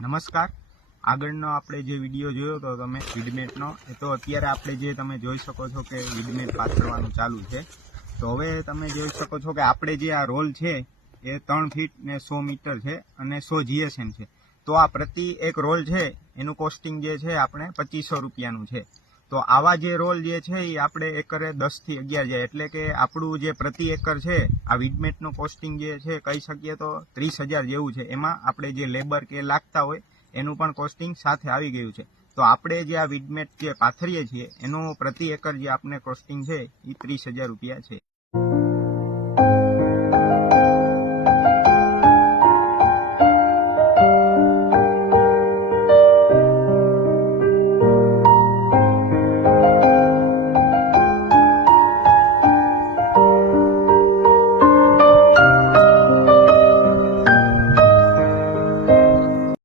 નમસ્કાર. આગળનો આપણે જે વિડીયો જોયો હતો તમે વીડમેટનો, એ તો અત્યારે આપણે જે તમે જોઈ શકો છો કે વીડમેટ પાથરવાનું ચાલુ છે. તો હવે તમે જોઈ શકો છો કે આપણે જે આ રોલ છે એ 3 ફીટ ને 100 મીટર છે અને 100 GSM છે. તો આ પ્રતિ એક રોલ છે એનું કોસ્ટિંગ જે છે આપણે 2500 રૂપિયાનું છે. તો આવા જે રોલ જે છે એ આપણે એકરે 10 થી 11 જાય, એટલે કે આપણું જે પ્રતિ એકર છે આ વીડમેટનું કોસ્ટિંગ જે છે કહી શકીએ તો 30,000 જેવું છે. એમાં આપણે જે લેબર કે લાગતા હોય એનું પણ કોસ્ટિંગ સાથે આવી ગયું છે. તો આપણે જે આ વીડમેટ જે પાથરીએ છીએ એનું પ્રતિ એકર જે આપણે કોસ્ટિંગ છે એ 30,000 રૂપિયા છે.